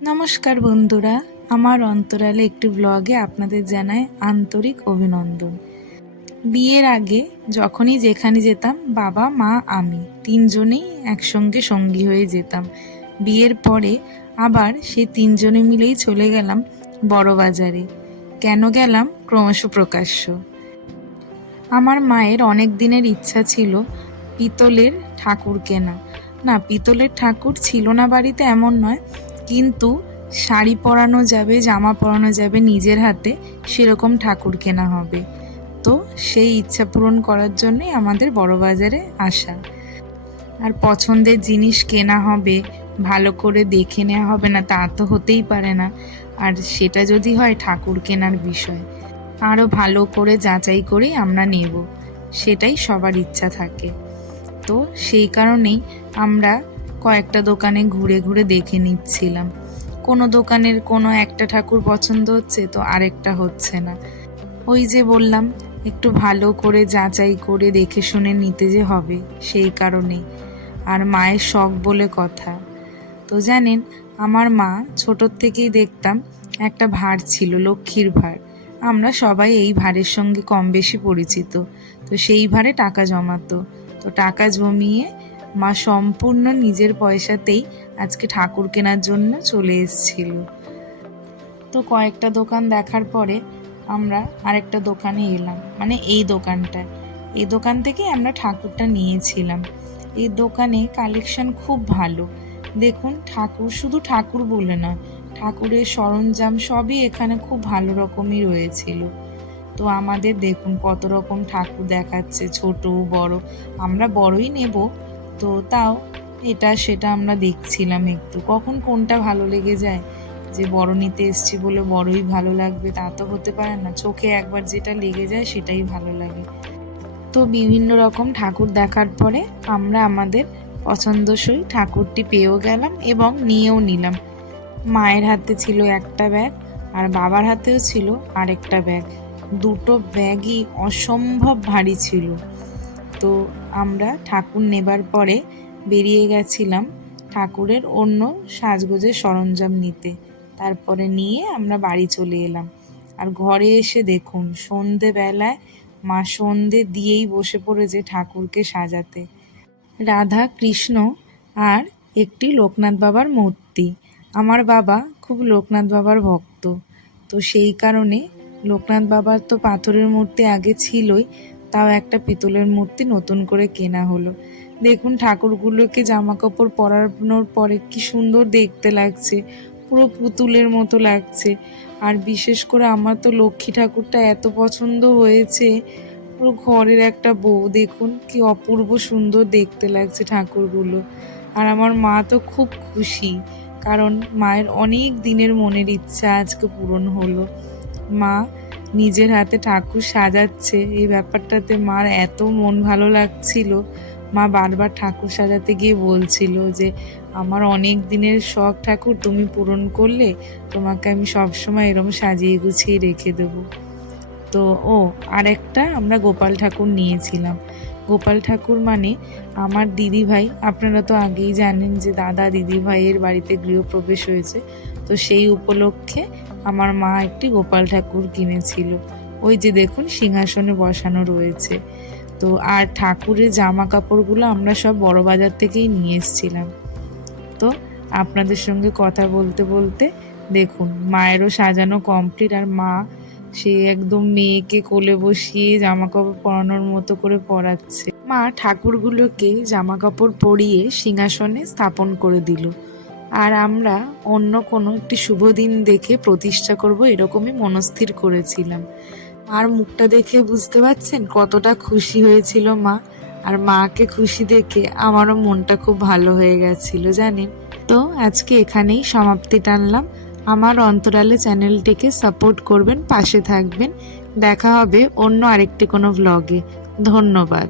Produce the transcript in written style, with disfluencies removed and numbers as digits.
নমস্কার বন্ধুরা, আমার অন্তরালে একটি ব্লগে আপনাদের জানাই আন্তরিক অভিনন্দন। বিয়ের আগে যখনই যেখানে যেতাম বাবা মা আমি তিনজনেই একসঙ্গে সঙ্গী হয়ে যেতাম। বিয়ের পরে আবার সেই তিনজনে মিলেই চলে গেলাম বড় বাজারে। কেন গেলাম ক্রমশ প্রকাশ্য। আমার মায়ের অনেক দিনের ইচ্ছা ছিল পিতলের ঠাকুর কেনা। না, পিতলের ঠাকুর ছিল না বাড়িতে এমন নয়, কিন্তু শাড়ি পরানো যাবে, জামা পরানো যাবে নিজের হাতে, সেরকম ঠাকুর কেনা হবে। তো সেই ইচ্ছা পূরণ করার জন্যই আমাদের বড় বাজারে আসা। আর পছন্দের জিনিস কেনা হবে, ভালো করে দেখে নেওয়া হবে না তা তো হতেই পারে না। আর সেটা যদি হয় ঠাকুর কেনার বিষয়, আরও ভালো করে যাচাই করেই আমরা নেব, সেটাই সবার ইচ্ছা থাকে। তো সেই কারণেই আমরা কয়েকটা দোকানে ঘুরে ঘুরে দেখে নিচ্ছিলাম। কোনো দোকানের কোনো একটা ঠাকুর পছন্দ হচ্ছে তো আরেকটা হচ্ছে না। ওই যে বললাম, একটু ভালো করে যাচাই করে দেখে শুনে নিতে যে হবে, সেই কারণেই। আর মায়ের শখ বলে কথা। তো জানেন, আমার মা ছোটোর থেকেই দেখতাম একটা ভাঁড় ছিল, লক্ষ্মীর ভাঁড়। আমরা সবাই এই ভাঁড়ের সঙ্গে কম বেশি পরিচিত। তো সেই ভাঁড়ে টাকা জমাতো। তো টাকা জমিয়ে মা সম্পূর্ণ নিজের পয়সাতেই আজকে ঠাকুর কেনার জন্য চলে এসেছিল। তো কয়েকটা দোকান দেখার পরে আমরা আরেকটা দোকানে এলাম, মানে এই দোকানটায়। এই দোকান থেকে আমরা ঠাকুরটা নিয়েছিলাম। এই দোকানে কালেকশন খুব ভালো। দেখুন, ঠাকুর শুধু ঠাকুর বলে নয়, ঠাকুরের সরঞ্জাম সবই এখানে খুব ভালো রকমই রয়েছিল। তো আমাদের দেখুন কত রকম ঠাকুর দেখাচ্ছে, ছোট বড়। আমরা বড়ই নেব, তো তাও এটা সেটা আমরা দেখছিলাম একটু, কখন কোনটা ভালো লেগে যায়। যে বড় নিতে এসছি বলে বড়ই ভালো লাগবে তা তো হতে পারে না। চোখে একবার যেটা লেগে যায় সেটাই ভালো লাগে। তো বিভিন্ন রকম ঠাকুর দেখার পরে আমরা আমাদের পছন্দসই ঠাকুরটি পেয়েও গেলাম এবং নিয়েও নিলাম। মায়ের হাতে ছিল একটা ব্যাগ আর বাবার হাতেও ছিল আরেকটা ব্যাগ। দুটো ব্যাগই অসম্ভব ভারী ছিল। তো আমরা ঠাকুর নেবার পরে বেরিয়ে গেছিলাম ঠাকুরের অন্য সাজগোজের সরঞ্জাম নিতে। তারপরে নিয়ে আমরা বাড়ি চলে এলাম। আর ঘরে এসে দেখুন, সন্ধেবেলায় মা সন্ধে দিয়েই বসে পড়েছে ঠাকুরকে সাজাতে। রাধা কৃষ্ণ আর একটি লোকনাথ বাবার মূর্তি। আমার বাবা খুব লোকনাথ বাবার ভক্ত। তো সেই কারণে লোকনাথ বাবার তো পাথরের মূর্তি আগে ছিলই, তাও একটা পিতলের মূর্তি নতুন করে কেনা হলো। দেখুন ঠাকুরগুলোকে জামা কাপড় পরানোর পরে কি সুন্দর দেখতে লাগছে, পুরো পুতুলের মতো লাগছে। আর বিশেষ করে আমার তো লক্ষ্মী ঠাকুরটা এত পছন্দ হয়েছে, পুরো ঘরের একটা বউ। দেখুন কি অপূর্ব সুন্দর দেখতে লাগছে ঠাকুরগুলো। আর আমার মা তো খুব খুশি, কারণ মায়ের অনেক দিনের মনের ইচ্ছা আজকে পূরণ হলো। মা নিজের হাতে ঠাকুর সাজাচ্ছে, এই ব্যাপারটাতে মার এত মন ভালো লাগছিল। মা বারবার ঠাকুর সাজাতে গিয়ে বলছিল যে আমার অনেক দিনের শখ ঠাকুর তুমি পূরণ করলে, তোমাকে আমি সবসময় এরকম সাজিয়ে গুছিয়ে রেখে দেবো। তো আরেকটা আমরা গোপাল ঠাকুর নিয়েছিলাম। গোপাল ঠাকুর মানে আমার দিদিভাই, আপনারা তো আগেই জানেন যে দাদা দিদিভাইয়ের বাড়িতে গৃহপ্রবেশ হয়েছে। তো সেই উপলক্ষে আমার মা একটি গোপাল ঠাকুর কিনেছিল। ওই যে দেখুন সিংহাসনে বসানো রয়েছে। তো আর ঠাকুরের জামা কাপড়গুলো আমরা সব বড় বাজার থেকেই নিয়ে এসেছিলাম। তো আপনাদের সঙ্গে কথা বলতে বলতে দেখুন মায়েরও সাজানো কমপ্লিট। আর মা সে একদম মেয়েকে কোলে বসিয়ে জামা কাপড় পরানোর মতো করে পরাচ্ছে। মা ঠাকুরগুলোকে জামা কাপড় পরিয়ে সিংহাসনে স্থাপন করে দিল। আর আমরা অন্য কোনো একটি শুভ দিন দেখে প্রতিষ্ঠা করব এরকমই মনস্থির করেছিলাম। আর মুখটা দেখে বুঝতে পারছেন কতটা খুশি হয়েছিল মা। আর মাকে খুশি দেখে আমারও মনটা খুব ভালো হয়ে গেছিল জানেন। তো আজকে এখানেই সমাপ্তি টানলাম। আমার অন্তরালে চ্যানেলটিকে সাপোর্ট করবেন, পাশে থাকবেন। দেখা হবে অন্য আরেকটি কোনো ভ্লগে। ধন্যবাদ।